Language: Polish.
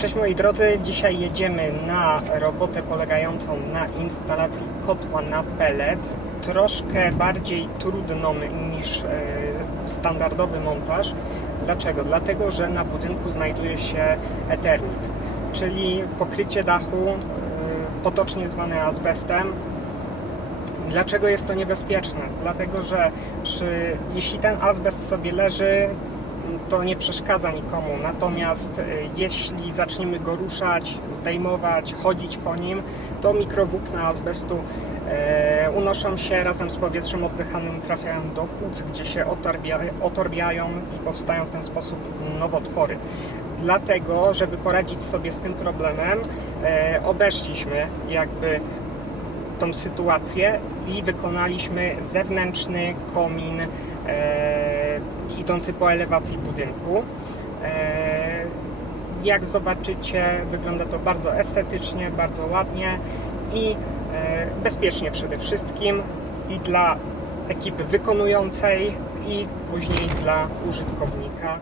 Cześć moi drodzy, dzisiaj jedziemy na robotę polegającą na instalacji kotła na pellet. Troszkę bardziej trudną niż e, standardowy montaż. Dlaczego? Dlatego, że na budynku znajduje się Eternit, czyli pokrycie dachu, e, potocznie zwane azbestem. Dlaczego jest to niebezpieczne? Dlatego, że przy, jeśli ten azbest sobie leży, to nie przeszkadza nikomu. Natomiast y, jeśli zaczniemy go ruszać, zdejmować, chodzić po nim, to mikrowłókna azbestu e, unoszą się razem z powietrzem oddychanym, trafiają do płuc, gdzie się otorbia, otorbiają i powstają w ten sposób nowotwory. Dlatego, żeby poradzić sobie z tym problemem, e, obeszliśmy jakby tą sytuację i wykonaliśmy zewnętrzny komin e, idący po elewacji budynku. E, jak zobaczycie, wygląda to bardzo estetycznie, bardzo ładnie i e, bezpiecznie przede wszystkim i dla ekipy wykonującej i później dla użytkownika.